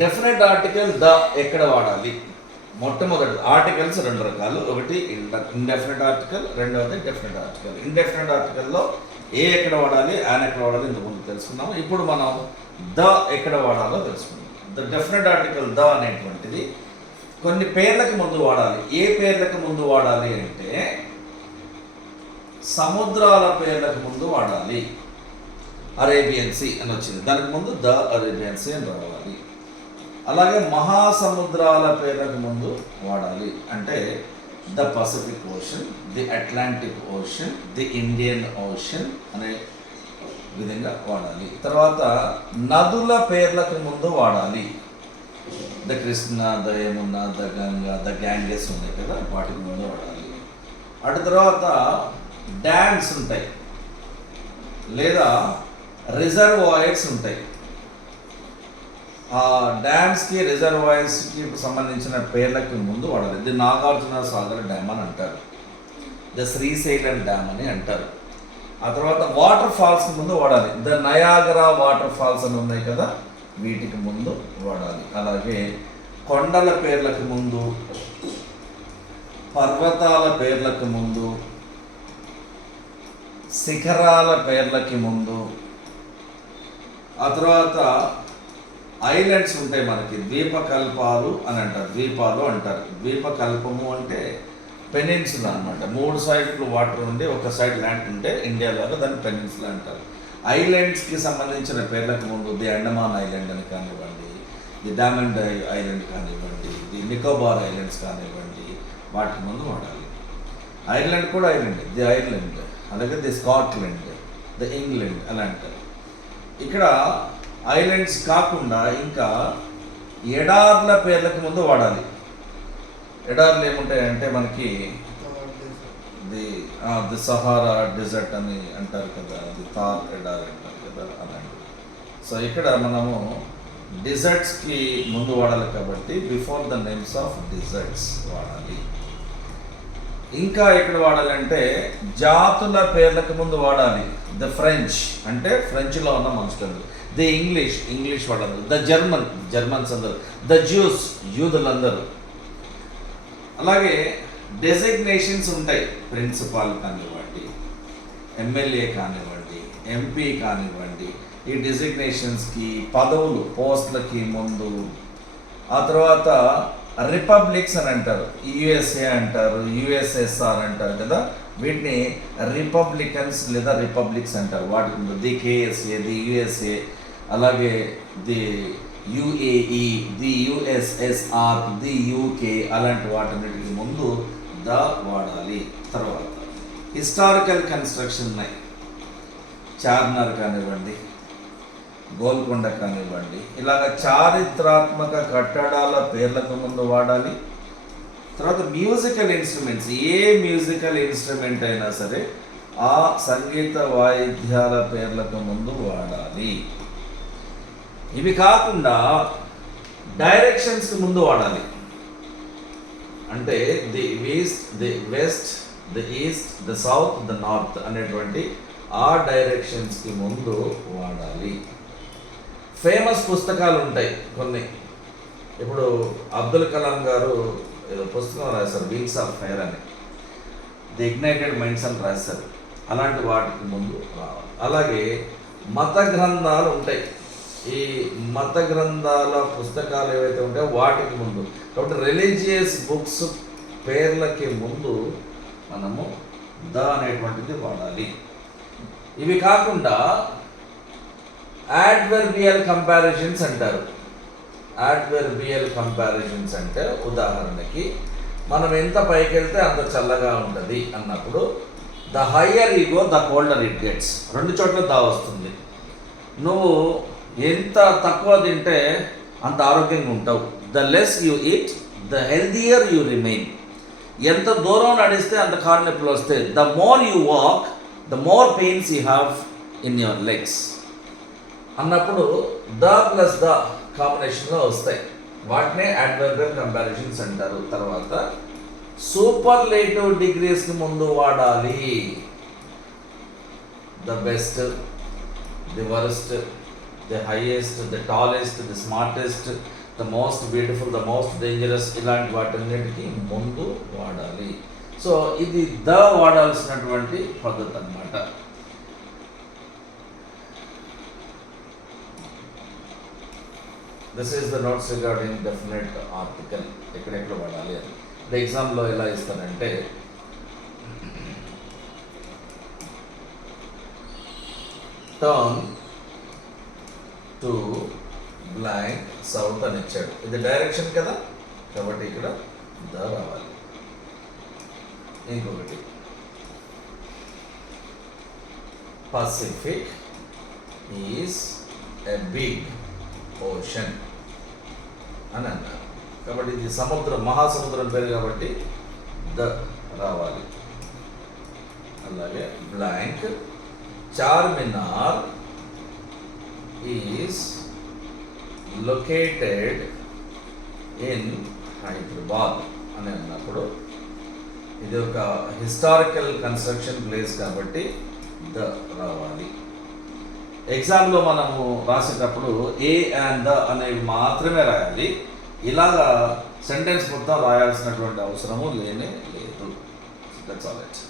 Definite article the ఎక్కడ వాడాలి? మొట్టమొదటి ఆర్టికల్స్ రెండు రకాలు, ఒకటి ఇండెఫినెట్ ఆర్టికల్, రెండవది డెఫినెట్ ఆర్టికల్. ఇండెఫినెట్ ఆర్టికల్లో ఏ ఎక్కడ వాడాలి, యాన్ ఎక్కడ వాడాలి ఇంతకుముందు తెలుసుకున్నాము. ఇప్పుడు మనం ద ఎక్కడ వాడాలో తెలుసుకుందాం. ద డెఫినెట్ ఆర్టికల్ ద అనేటువంటిది కొన్ని పేర్లకు ముందు వాడాలి. ఏ పేర్లకు ముందు వాడాలి అంటే సముద్రాల పేర్లకు ముందు వాడాలి. అరేబియన్ సీ అని వచ్చింది, దానికి ముందు ద అరేబియన్ సీ అని రావాలి. అలాగే మహాసముద్రాల పేర్లకు ముందు వాడాలి, అంటే the Pacific Ocean, the Atlantic Ocean, the Indian Ocean అనే విధంగా వాడాలి. తర్వాత నదుల పేర్లకు ముందు వాడాలి. The Krishna, the Yamuna, the Ganga, the Ganges ఉన్నాయి కదా, వాటికి ముందు వాడాలి. అటు తర్వాత డ్యామ్స్ ఉంటాయి లేదా రిజర్వాయర్స్ ఉంటాయి. ఆ డ్యామ్స్కి రిజర్వాయర్స్కి సంబంధించిన పేర్లకి ముందు వాడాలి. ఇది నాగార్జున సాగర్ డ్యామ్ అని అంటారు, ద శ్రీశైలం డ్యామ్ అని అంటారు. ఆ తర్వాత వాటర్ ఫాల్స్కి ముందు వాడాలి. ద నయాగరా వాటర్ ఫాల్స్ అని ఉన్నాయి కదా, వీటికి ముందు వాడాలి. అలాగే కొండల పేర్లకు ముందు, పర్వతాల పేర్లకు ముందు, శిఖరాల పేర్లకి ముందు, ఆ తర్వాత ఐలాండ్స్ ఉంటాయి మనకి, ద్వీపకల్పాలు అని అంటారు, ద్వీపాలు అంటారు. ద్వీపకల్పము అంటే పెనిన్సులా అనమాట. 3 సైడ్లు వాటర్ ఉండి ఒక సైడ్ ల్యాండ్ ఉంటే ఇండియాలో దాన్ని పెనిన్సులా అంటారు. ఐలాండ్స్కి సంబంధించిన పేర్లకు ముందు ది అండమాన్ ఐలాండ్ అని కానివ్వండి, ది డామండ్ ఐలాండ్ కానివ్వండి, ది నికోబార్ ఐలాండ్స్ కానివ్వండి, వాటికి ముందు వాడాలి. ఐర్లాండ్ కూడా ఐలాండ్, ది ఐర్లాండ్, అలాగే ది స్కాట్లాండ్, ది ఇంగ్లాండ్ అలా అంటారు. ఇక్కడ ఐలాండ్స్ కాకుండా ఇంకా ఎడార్ల పేర్లకు ముందు వాడాలి. ఎడార్లు ఏముంటాయంటే మనకి ది సహారా డెజర్ట్ అని అంటారు కదా, ది థార్ ఎడార్ అంటారు కదా, అలాంటివి. సో ఇక్కడ మనము డిజర్ట్స్కి ముందు వాడాలి కాబట్టి before the names of deserts వాడాలి. ఇంకా ఎక్కడ వాడాలంటే జాతుల పేర్లకు ముందు వాడాలి. ద ఫ్రెంచ్ అంటే ఫ్రెంచ్లో ఉన్న మనుషులు, ది ఇంగ్లీష్ వాడాలి. ద జర్మన్స్ అందరు, ద జ్యూస్ యూదులందరూ. అలాగే డెసిగ్నేషన్స్ ఉంటాయి, ప్రిన్సిపాల్ కానివ్వండి, ఎమ్మెల్యే కానివ్వండి, ఎంపీ కానివ్వండి. ఈ డెసిగ్నేషన్స్కి పదవులు పోస్టులకి ముందు. ఆ తర్వాత రిపబ్లిక్స్ అని అంటారు, యుఎస్ఏ అంటారు, యుఎస్ఎస్ఆర్ అంటారు కదా, వీటిని రిపబ్లికన్స్ లేదా రిపబ్లిక్స్ అంటారు. వాటికి ముందు ది కేఎస్ఏ, ది యుఎస్ఏ, అలాగే the UAE, the USSR, the UK, అలాంటి వాటన్నిటికి ముందు ద వాడాలి. తర్వాత హిస్టారికల్ కన్స్ట్రక్షన్ ఉన్నాయి, చార్మినార్ కానివ్వండి, గోల్కొండ కానివ్వండి, ఇలాగ చారిత్రాత్మక కట్టడాల పేర్లకు ముందు వాడాలి. తర్వాత మ్యూజికల్ ఇన్స్ట్రుమెంట్స్, ఏ మ్యూజికల్ ఇన్స్ట్రుమెంట్ అయినా సరే ఆ సంగీత వాయిద్యాల పేర్లకు ముందు వాడాలి. ఇవి కాకుండా డైరెక్షన్స్కి ముందు వాడాలి. అంటే the west, the east, the south, the north అనేటువంటి ఆ డైరెక్షన్స్కి ముందు వాడాలి. ఫేమస్ పుస్తకాలు ఉంటాయి కొన్ని. ఇప్పుడు అబ్దుల్ కలాం గారు ఏదో పుస్తకం రాశారు, వింగ్స్ ఆఫ్ ఫైర్ అని, ది ఇగ్నైటెడ్ మైండ్స్ అని రాశారు. అలాంటి వాటికి ముందు రావాలి. అలాగే మత గ్రంథాలు ఉంటాయి. ఈ మత గ్రంథాల పుస్తకాలు ఏవైతే ఉంటాయో వాటికి ముందు. కాబట్టి రిలీజియస్ బుక్స్ పేర్లకి ముందు మనము ద అనేటువంటిది వాడాలి. ఇవి కాకుండా యాడ్వర్బియల్ కంపారిజన్స్ అంటారు. యాడ్వర్బియల్ కంపారిజన్స్ అంటే ఉదాహరణకి మనం ఎంత పైకి వెళ్తే అంత చల్లగా ఉంటుంది అన్నప్పుడు the higher you go the colder it gets. 2 చోట్ల దా వస్తుంది. నువ్వు ఎంత తక్కువ తింటే అంత ఆరోగ్యంగా ఉంటావు. The less you eat the healthier you remain. ఎంత దూరం నడిస్తే అంత కాళ్ళు నొప్పులు వస్తాయి. The more you walk the more pains you have in your legs అన్నప్పుడు ద ప్లస్ ద కాంబినేషన్లో వస్తాయి. వాటినే అడ్వర్బియల్ కంపారిజన్స్ అంటారు. తర్వాత సూపర్లేటివ్ డిగ్రీస్కి ముందు వాడాలి. The best, the worst, the highest, the tallest, the smartest, the most beautiful, the most dangerous, ఇలాంటి వాటన్నిటికీ ముందు వాడాలి. సో ఇది ద వాడాల్సినటువంటి పద్ధతి అన్నమాట. This is the notes regarding definite article, ఎక్కడెక్కడ వాడాలి అని. ఎగ్జామ్లో ఎలా ఇస్తానంటే టర్న్ టు బ్లాంక్ సౌత్ అని ఇచ్చాడు. ఇది డైరెక్షన్ కదా, కాబట్టి ఇక్కడ ద రావాలి. ఇంకొకటి Pacific is a big ocean అని అన్నారు. కాబట్టి ఇది సముద్రం, మహాసముద్రం పేరు కాబట్టి ద రావాలి. అలాగే blank Charminar is located in Hyderabad అని అన్నప్పుడు ఇది ఒక హిస్టారికల్ కన్స్ట్రక్షన్ ప్లేస్ కాబట్టి ద రావాలి. ఎగ్జామ్లో మనము రాసేటప్పుడు ఏ అండ్ ద అనేవి మాత్రమే రాయాలి. ఇలాగా సెంటెన్స్ మొత్తం రాయాల్సినటువంటి అవసరము లేనే లేదు. That's all it.